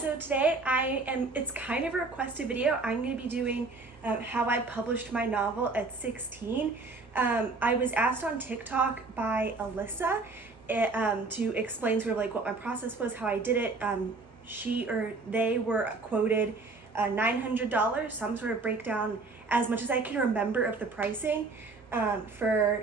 So today it's kind of a requested video. I'm going to be doing how I published my novel at 16. I was asked on TikTok by Alyssa to explain sort of like what my process was, how I did it. They were quoted $900, some sort of breakdown as much as I can remember of the pricing and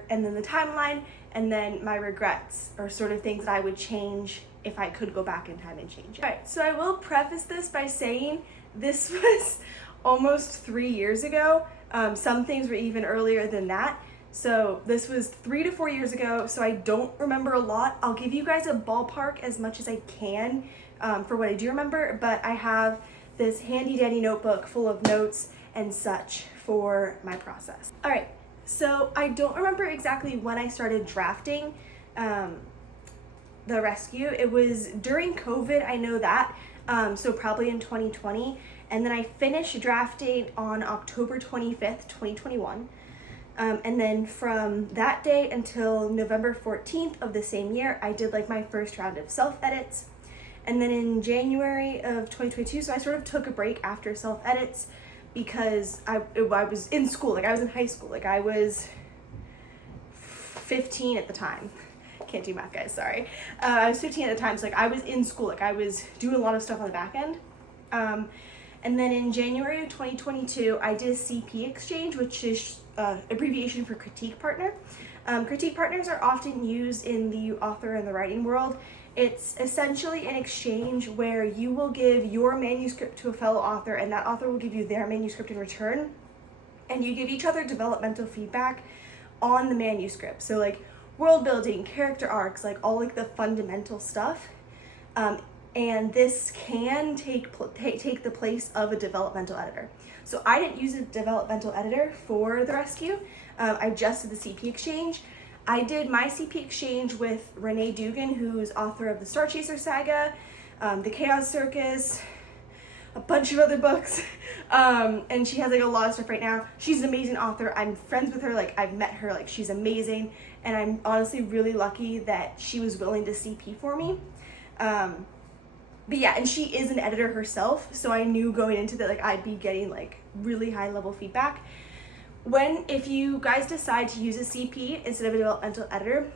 then the timeline, and then my regrets or sort of things that I would change if I could go back in time and change it. Alright, so I will preface this by saying this was almost 3 years ago. Some things were even earlier than that. So this was 3 to 4 years ago, so I don't remember a lot. I'll give you guys a ballpark as much as I can for what I do remember, but I have this handy dandy notebook full of notes and such for my process. Alright, so I don't remember exactly when I started drafting the rescue. It was during COVID, I know that, so probably in 2020, and then I finished drafting on October 25th, 2021. And then from that day until November 14th of the same year, I did like my first round of self-edits. And then in January of 2022, so I sort of took a break after self-edits because I was in school, like I was in high school, like I was 15 at the time. Can't do math, guys, sorry. I was 15 at the time, so like I was in school, like I was doing a lot of stuff on the back end. And then in January of 2022, I did a CP exchange, which is abbreviation for critique partner. Critique partners are often used in the author and the writing world. It's essentially an exchange where you will give your manuscript to a fellow author and that author will give you their manuscript in return. And you give each other developmental feedback on the manuscript. So like world building, character arcs, like all like the fundamental stuff. And this can take the place of a developmental editor. So I didn't use a developmental editor for the rescue. I just did the CP exchange. I did my CP exchange with Renee Dugan, who's author of the Starchaser Saga, the Chaos Circus, a bunch of other books, and she has like a lot of stuff right now. She's an amazing author. I'm friends with her, like I've met her, like she's amazing, and I'm honestly really lucky that she was willing to CP for me. But yeah, and she is an editor herself, so I knew going into that like I'd be getting like really high level feedback. If you guys decide to use a CP instead of a developmental editor,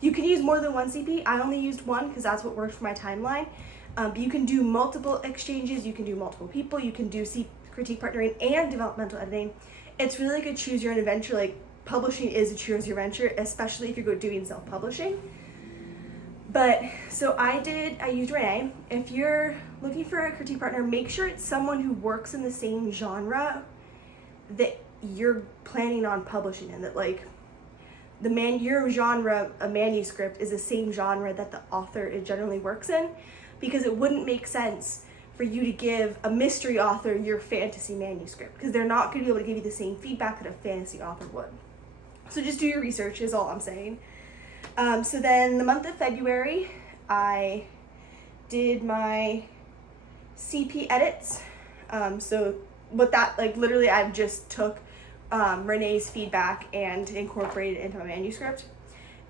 you can use more than one CP. I only used one because that's what worked for my timeline. But you can do multiple exchanges, you can do multiple people, you can do critique partnering and developmental editing. It's really like a choose your own adventure. Like publishing is a choose your venture, especially if you're doing self-publishing. But so I used Renee. If you're looking for a critique partner, make sure it's someone who works in the same genre that you're planning on publishing in, that like your genre, a manuscript, is the same genre that the author generally works in, because it wouldn't make sense for you to give a mystery author your fantasy manuscript because they're not going to be able to give you the same feedback that a fantasy author would. So just do your research is all I'm saying. So then the month of February, I did my CP edits. So what that, like literally I just took Renee's feedback and incorporated it into my manuscript.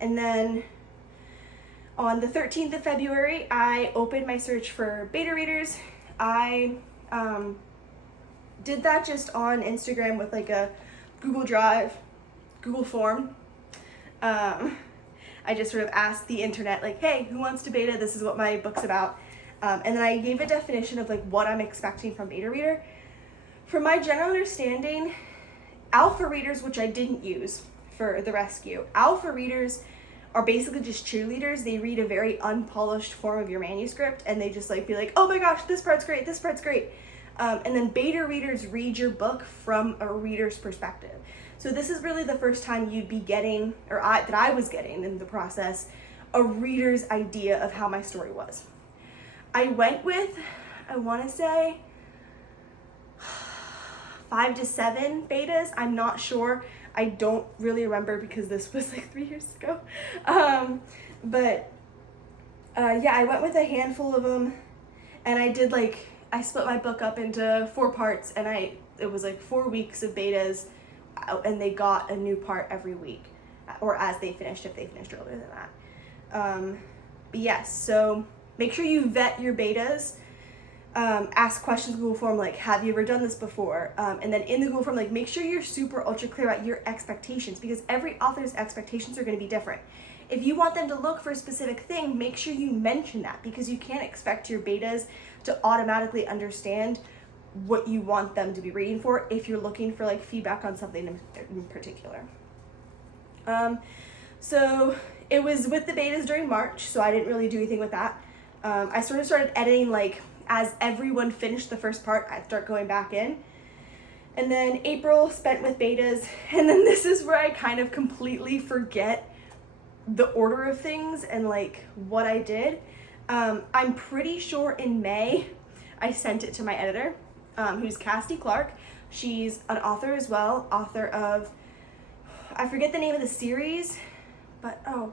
And then on the 13th of February, I opened my search for beta readers. I did that just on Instagram with like a Google form. I just sort of asked the internet, like, hey, who wants to beta? This is what my book's about. And then I gave a definition of like what I'm expecting from beta reader. From my general understanding, alpha readers, which I didn't use for the rescue, alpha readers are basically just cheerleaders. They read a very unpolished form of your manuscript and they just like be like, oh my gosh, this part's great, this part's great. And then beta readers read your book from a reader's perspective. So this is really the first time you'd be getting, that I was getting in the process, a reader's idea of how my story was. I went with, I want to say, 5 to 7 betas. I'm not sure. I don't really remember because this was like 3 years ago. Yeah, I went with a handful of them, and I split my book up into 4 parts, and it was like 4 weeks of betas, and they got a new part every week, or as they finished, if they finished earlier than that. But yes, so make sure you vet your betas. ask questions in Google form like, have you ever done this before? And then in the Google form, like, make sure you're super ultra clear about your expectations, because every author's expectations are going to be different. If you want them to look for a specific thing, make sure you mention that, because you can't expect your betas to automatically understand what you want them to be reading for if you're looking for like feedback on something in particular. So it was with the betas during March, so I didn't really do anything with that. I sort of started editing like as everyone finished the first part, I'd start going back in. And then April spent with betas, and then this is where I kind of completely forget the order of things and like what I did. I'm pretty sure in May I sent it to my editor, who's Cassidy Clarke. She's an author as well, author of, I forget the name of the series, but I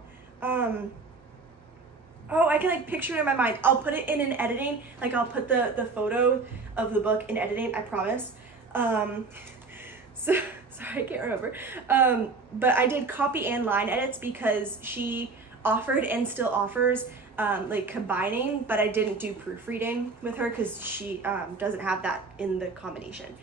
can like picture it in my mind. I'll put it in an editing, like I'll put the photo of the book in editing, I promise. So sorry, I can't remember. But I did copy and line edits because she offered and still offers like combining, but I didn't do proofreading with her because she doesn't have that in the combination.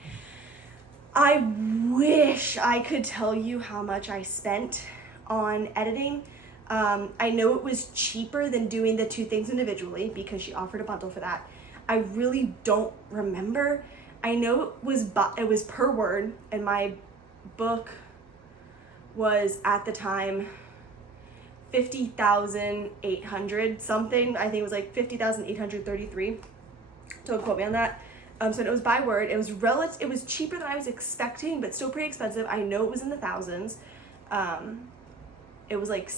I wish I could tell you how much I spent on editing. I know it was cheaper than doing the two things individually because she offered a bundle for that. I really don't remember. I know it was per word, and my book was at the time 50,800 something. I think it was like 50,833. Don't quote me on that. So it was by word. It was cheaper than I was expecting, but still pretty expensive. I know it was in the thousands. It was like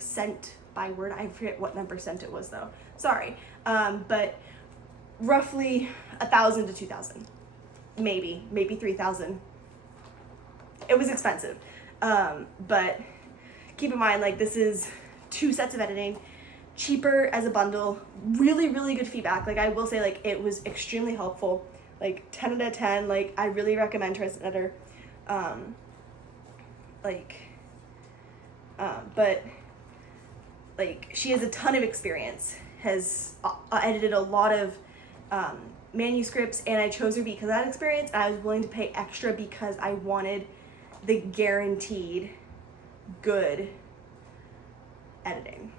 cent by word. I forget what number cent it was though. Sorry. But roughly 1,000 to 2,000, maybe 3,000. It was expensive. But keep in mind, like, this is 2 sets of editing, cheaper as a bundle, really, really good feedback. Like, I will say, like, it was extremely helpful, like 10 out of 10. Like, I really recommend her as an editor. But like, she has a ton of experience, has edited a lot of manuscripts, and I chose her because of that experience, and I was willing to pay extra because I wanted the guaranteed good editing.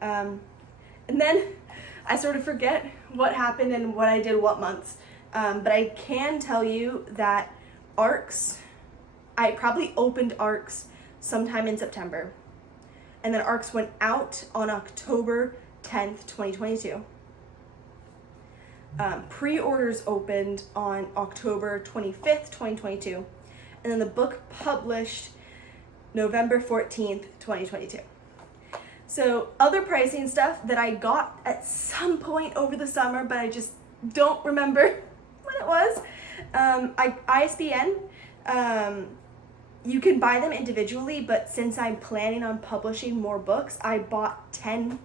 And then I sort of forget what happened and what I did what months, but I can tell you that ARCs, I probably opened ARCs sometime in September, and then ARCs went out on October 10th, 2022. Pre-orders opened on October 25th, 2022, and then the book published November 14th, 2022. So other pricing stuff that I got at some point over the summer, but I just don't remember what it was. ISBN, you can buy them individually, but since I'm planning on publishing more books, I bought 10.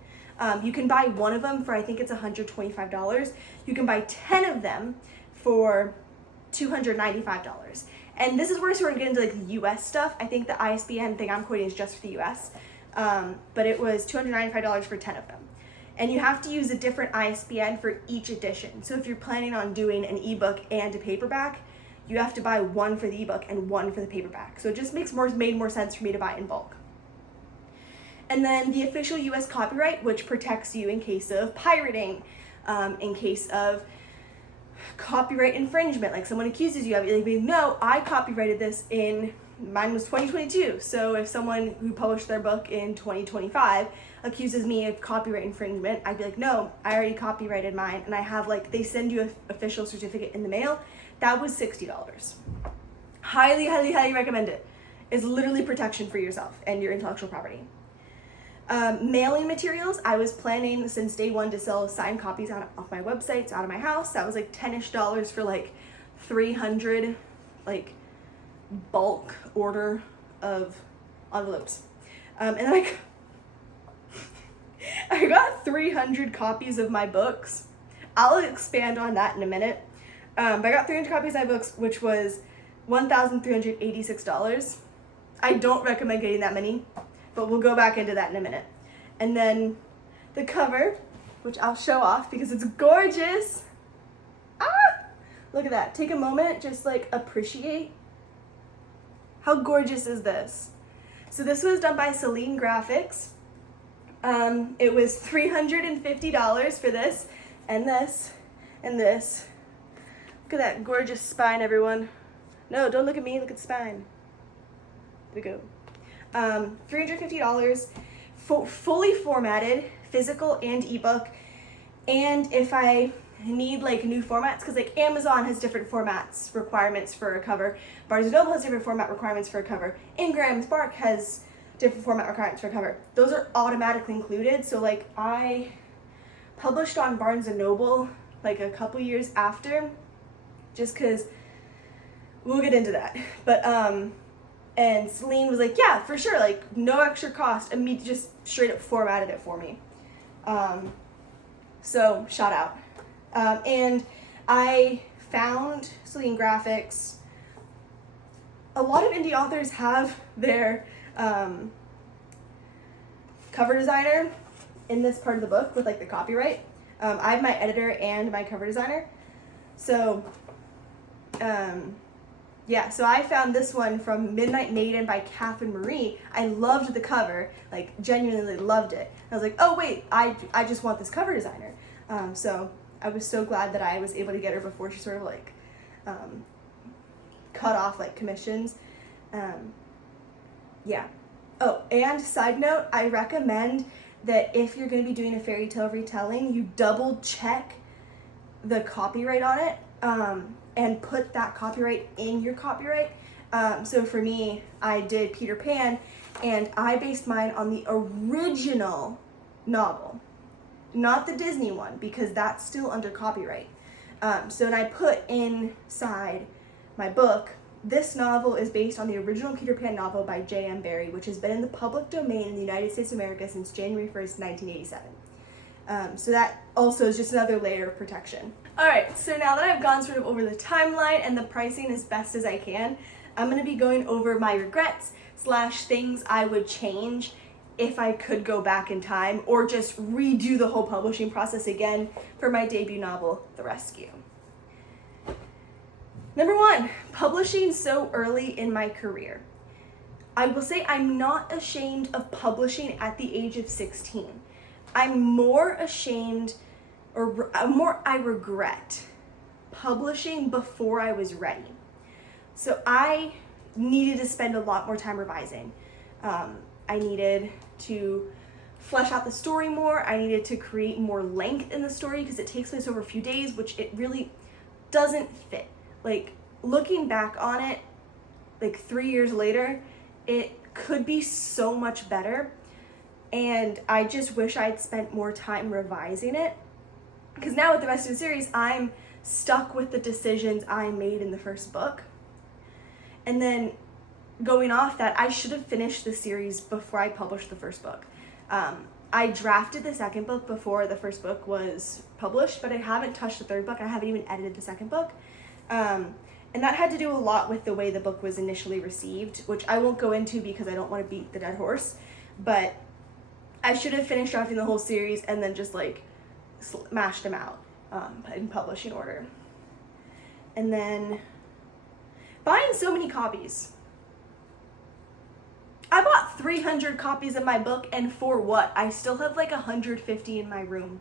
You can buy one of them for, I think it's $125. You can buy 10 of them for $295. And this is where I sort of get into like the US stuff. I think the ISBN thing I'm quoting is just for the US. But it was $295 for 10 of them. And you have to use a different ISBN for each edition. So if you're planning on doing an ebook and a paperback, you have to buy one for the ebook and one for the paperback. So it just made more sense for me to buy in bulk. And then the official US copyright, which protects you in case of pirating, in case of copyright infringement, like someone accuses you of it, like, no, I copyrighted this mine was 2022. So if someone who published their book in 2025 accuses me of copyright infringement, I'd be like, no, I already copyrighted mine, and I have, like, they send you an official certificate in the mail. That was $60. Highly, highly, highly recommend it. It's literally protection for yourself and your intellectual property. Mailing materials, I was planning since day one to sell signed copies off my websites, out of my house. That was like $10-ish for like 300 like bulk order of envelopes. And then I got 300 copies of my books. I'll expand on that in a minute. But I got 300 copies of my books, which was $1,386. I don't recommend getting that many, but we'll go back into that in a minute. And then the cover, which I'll show off because it's gorgeous. Look at that. Take a moment, just like appreciate. How gorgeous is this? So this was done by Celin Graphics. It was $350 for this, and this, and this. Look at that gorgeous spine, everyone. No, don't look at me, look at the spine. There we go. $350, fully formatted, physical and ebook. And if I need like new formats, because like Amazon has different formats requirements for a cover, Barnes & Noble has different format requirements for a cover, Ingram Spark has different format requirements for a cover. Those are automatically included. So like I published on Barnes & Noble like a couple years after, just because we'll get into that. But and Celin was like, yeah, for sure, like no extra cost, and me just straight up formatted it for me. So shout out. And I found Celin Graphics. A lot of indie authors have their cover designer in this part of the book with like the copyright. I have my editor and my cover designer. So yeah, so I found this one from Midnight Maiden by Catherine Marie. I loved the cover, like genuinely loved it. I was like, oh wait, I just want this cover designer. So I was so glad that I was able to get her before she sort of like cut off like commissions. Yeah. Oh, and side note, I recommend that if you're going to be doing a fairy tale retelling, you double check the copyright on it. And put that copyright in your copyright. So for me, I did Peter Pan, and I based mine on the original novel, not the Disney one, because that's still under copyright. So then I put inside my book, this novel is based on the original Peter Pan novel by J.M. Barrie, which has been in the public domain in the United States of America since January 1st, 1987. So that also is just another layer of protection. All right, so now that I've gone sort of over the timeline and the pricing as best as I can, I'm going to be going over my regrets / things I would change if I could go back in time, or just redo the whole publishing process again for my debut novel, The Rescue. Number 1, publishing so early in my career. I will say I'm not ashamed of publishing at the age of 16. I'm more ashamed, or I regret publishing before I was ready. So I needed to spend a lot more time revising. I needed to flesh out the story more. I needed to create more length in the story because it takes place over a few days, which it really doesn't fit. Like, looking back on it, like 3 years later, it could be so much better. And I just wish I'd spent more time revising it. Because now with the rest of the series, I'm stuck with the decisions I made in the first book. And then going off that, I should have finished the series before I published the first book. I drafted the second book before the first book was published, but I haven't touched the third book. I haven't even edited the second book. And that had to do a lot with the way the book was initially received, which I won't go into because I don't want to beat the dead horse. But I should have finished drafting the whole series and then just like mashed them out in publishing order. And then buying so many copies. I bought 300 copies of my book, and for what? I still have like 150 in my room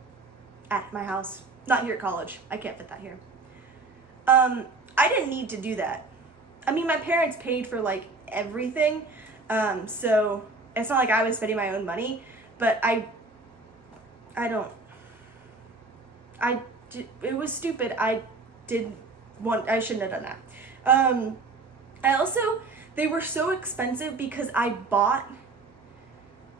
at my house. Not here at college. I can't fit that here. I didn't need to do that. I mean, my parents paid for like everything, so it's not like I was spending my own money, but it was stupid. I shouldn't have done that. They were so expensive because I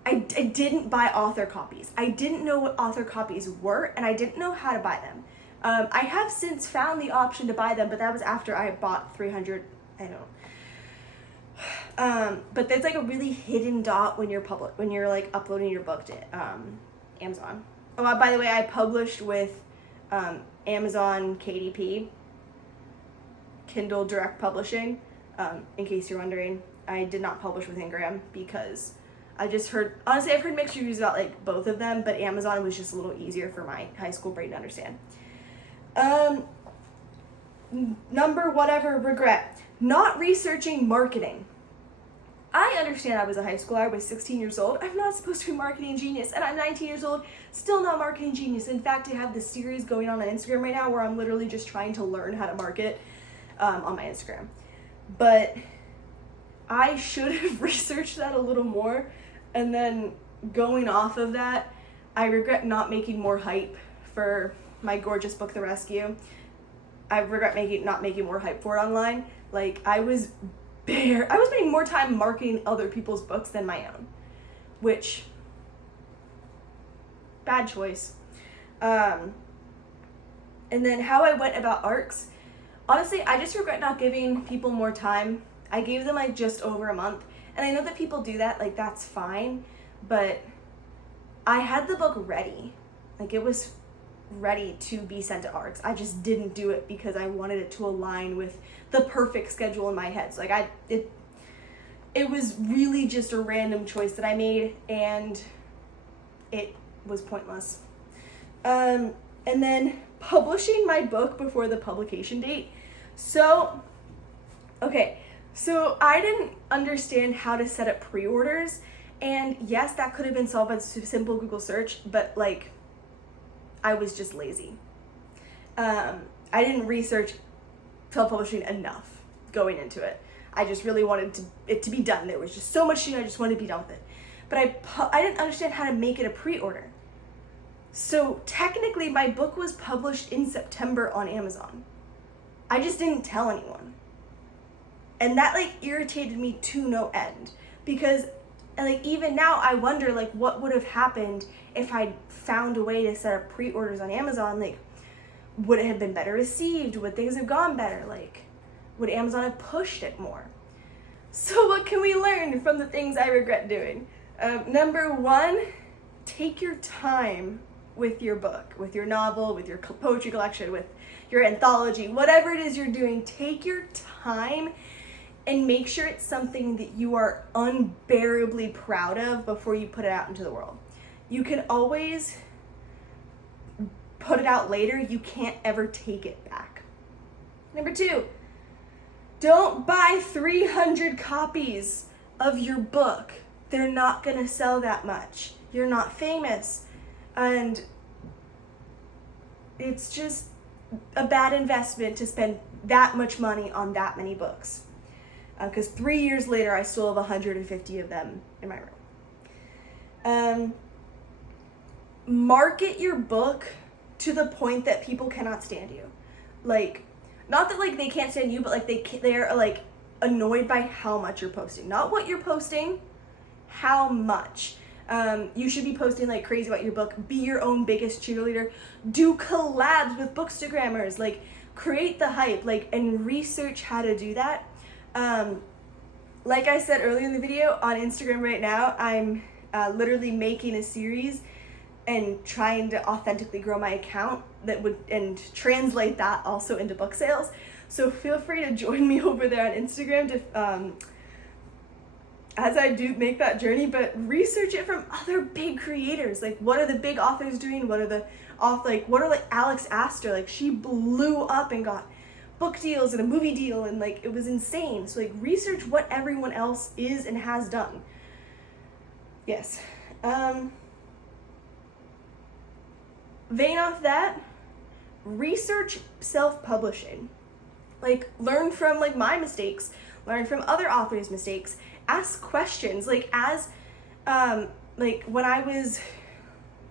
didn't buy author copies. I didn't know what author copies were, and I didn't know how to buy them. I have since found the option to buy them, but that was after I bought 300, I don't know. But there's like a really hidden dot when you're like uploading your book to Amazon. Oh, by the way, I published with Amazon KDP, Kindle Direct Publishing. In case you're wondering, I did not publish with Ingram because I've heard mixed reviews about like both of them, but Amazon was just a little easier for my high school brain to understand. number whatever regret, not researching marketing. I understand I was a high schooler, I was 16 years old. I'm not supposed to be a marketing genius, and I'm 19 years old, still not marketing genius. In fact, I have this series going on Instagram right now where I'm literally just trying to learn how to market on my Instagram. But I should have researched that a little more, and then going off of that, I regret not making more hype for my gorgeous book, The Rescue. I regret not making more hype for it online. Like, I was spending more time marketing other people's books than my own, which, bad choice. And then how I went about arcs, honestly, I just regret not giving people more time. I gave them like just over a month, and I know that people do that, like that's fine, but I had the book ready. Like, it was ready to be sent to arcs. I just didn't do it because I wanted it to align with the perfect schedule in my head. So like it was really just a random choice that I made, and it was pointless. And then publishing my book before the publication date. So I didn't understand how to set up pre-orders, and yes, that could have been solved by simple Google search, but like, I was just lazy. I didn't research self-publishing enough going into it. I just really wanted it to be done. There was just so much to do, I just wanted to be done with it. But I didn't understand how to make it a pre-order. So technically my book was published in September on Amazon. I just didn't tell anyone. And that like irritated me to no end, because like even now I wonder like what would have happened if I'd found a way to set up pre-orders on Amazon. Like, would it have been better received? Would things have gone better? Like, would Amazon have pushed it more? So what can we learn from the things I regret doing? Number one, take your time with your book, with your novel, with your poetry collection, with your anthology, whatever it is you're doing. Take your time and make sure it's something that you are unbearably proud of before you put it out into the world. You can always put it out later. You can't ever take it back. Number two, don't buy 300 copies of your book. They're not gonna sell that much. You're not famous. And it's just a bad investment to spend that much money on that many books. Because 3 years later, I still have 150 of them in my room. Market your book to the point that people cannot stand you. Like, not that like they can't stand you, but like they're like annoyed by how much you're posting. Not what you're posting, how much. You should be posting like crazy about your book. Be your own biggest cheerleader. Do collabs with bookstagrammers. Like, create the hype. Like, and research how to do that. Like I said earlier in the video, on Instagram right now, I'm literally making a series and trying to authentically grow my account and translate that also into book sales. So feel free to join me over there on Instagram to as I do make that journey, but research it from other big creators. Like, what are the big authors doing? What are Alex Astor? Like, she blew up and got book deals and a movie deal, and like, it was insane. So like, research what everyone else is and has done. Yes. Vein off that, research self-publishing. Like, learn from like my mistakes, learn from other authors' mistakes, ask questions. Like, as like when I was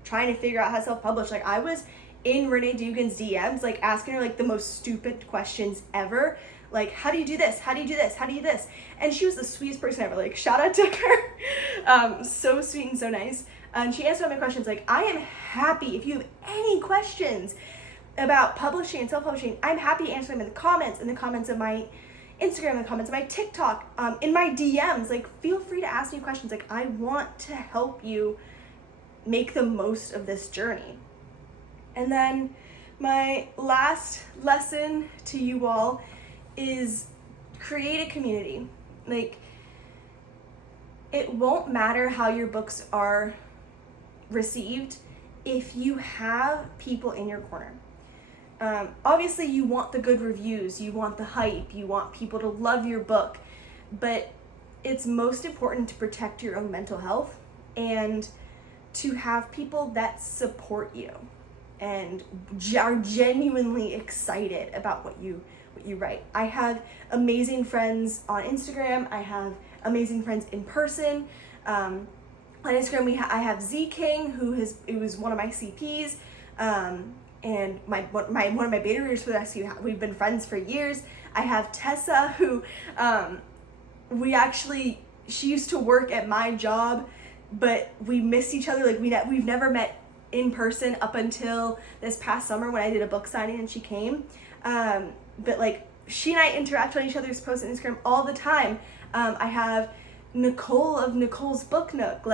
trying to figure out how to self-publish, like I was in Renee Dugan's DMs, like asking her like the most stupid questions ever. Like, how do you do this? How do you do this? How do you do this? And she was the sweetest person ever. Like, shout out to her. So sweet and so nice. And she answered all my questions. Like, I am happy if you have any questions about publishing and self-publishing, I'm happy to answer them in the comments of my Instagram, in the comments of my TikTok, in my DMs. Like, feel free to ask me questions. Like, I want to help you make the most of this journey. And then my last lesson to you all is create a community. Like, it won't matter how your books are received if you have people in your corner. Obviously you want the good reviews, you want the hype, you want people to love your book, but it's most important to protect your own mental health and to have people that support you and are genuinely excited about what you write. I have amazing friends on Instagram. I have amazing friends in person. On Instagram, I have Z King, who was one of my CPs, and one of my beta readers for the rescue. We've been friends for years. I have Tessa, who she used to work at my job, but we missed each other. Like we've never met in person up until this past summer when I did a book signing and she came. But like she and I interact on each other's posts on Instagram all the time. I have Nicole of Nicole's Book Nook.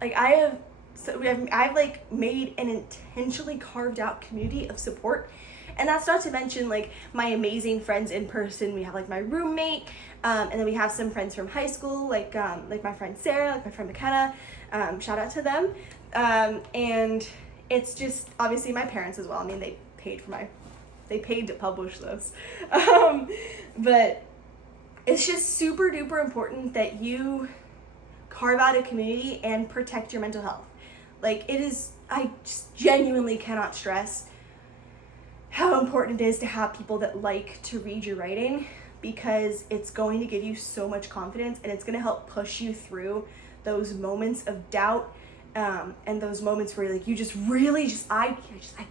I've like made an intentionally carved out community of support, and that's not to mention like my amazing friends in person. We have like my roommate, and then we have some friends from high school, like my friend Sarah, like my friend Makenna. Shout out to them. And it's just obviously my parents as well. I mean, they paid to publish this, but it's just super duper important that you carve out a community and protect your mental health. Like I just genuinely cannot stress how important it is to have people that like to read your writing, because it's going to give you so much confidence and it's going to help push you through those moments of doubt, and those moments where like you just really I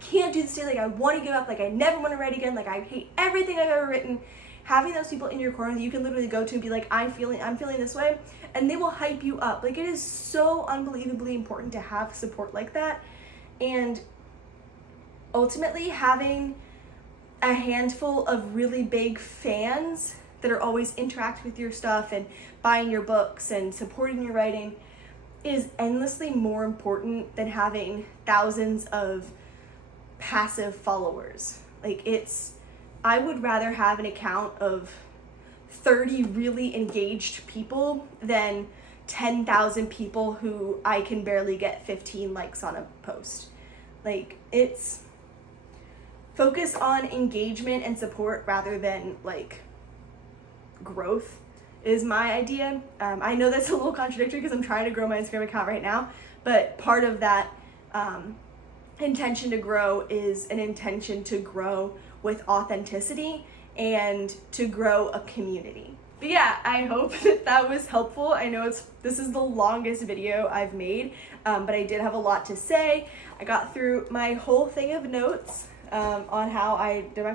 can't do this today, like I want to give up, like I never want to write again, like I hate everything I've ever written. Having those people in your corner that you can literally go to and be like, I'm feeling this way, and they will hype you up. Like, it is so unbelievably important to have support like that. And ultimately having a handful of really big fans that are always interacting with your stuff and buying your books and supporting your writing is endlessly more important than having thousands of passive followers. Like, I would rather have an account of 30 really engaged people than 10,000 people who I can barely get 15 likes on a post. Like, it's focus on engagement and support rather than like growth is my idea. I know that's a little contradictory because I'm trying to grow my Instagram account right now, but part of that intention to grow is an intention to grow with authenticity and to grow a community. But yeah, I hope that was helpful. I know this is the longest video I've made, but I did have a lot to say. I got through my whole thing of notes on how I did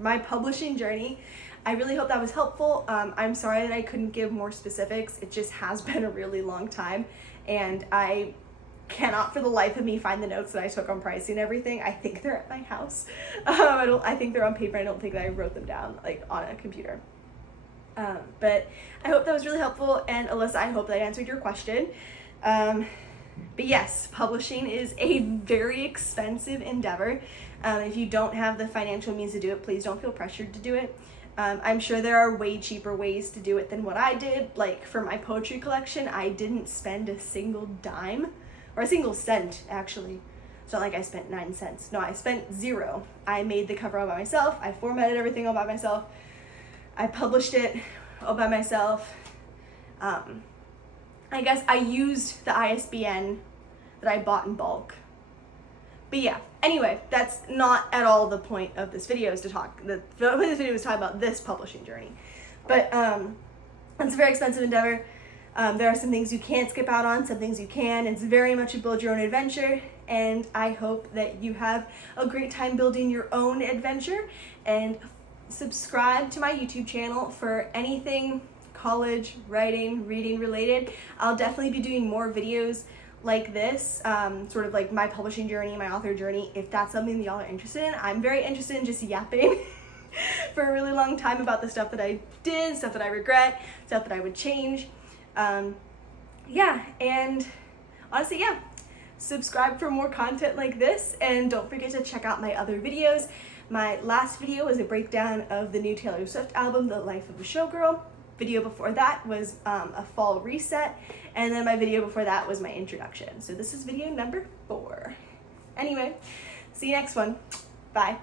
my publishing journey. I really hope that was helpful. I'm sorry that I couldn't give more specifics. It just has been a really long time, and I cannot for the life of me find the notes that I took on pricing and everything. I think they're at my house. I think they're on paper. I don't think that I wrote them down like on a computer. But I hope that was really helpful, and Alyssa, I hope that answered your question. But yes, publishing is a very expensive endeavor. If you don't have the financial means to do it, please don't feel pressured to do it. I'm sure there are way cheaper ways to do it than what I did. Like for my poetry collection, I didn't spend a single dime, or a single cent actually. It's not like I spent 9 cents. No, I spent 0. I made the cover all by myself. I formatted everything all by myself. I published it all by myself. I guess I used the ISBN that I bought in bulk. But yeah, anyway, that's not at all the point of this video is to talk. The point of this video is to talk about this publishing journey. But it's a very expensive endeavor. There are some things you can't skip out on, some things you can. It's very much a build your own adventure, and I hope that you have a great time building your own adventure. And subscribe to my YouTube channel for anything college, writing, reading related. I'll definitely be doing more videos like this, sort of like my publishing journey, my author journey, if that's something that y'all are interested in. I'm very interested in just yapping for a really long time about the stuff that I did, stuff that I regret, stuff that I would change. Yeah, and honestly, yeah, subscribe for more content like this, and don't forget to check out my other videos. My last video was a breakdown of the new Taylor Swift album, The Life of a Showgirl. Video before that was a fall reset, and then my video before that was my introduction. So this is video number 4. Anyway, see you next one. Bye.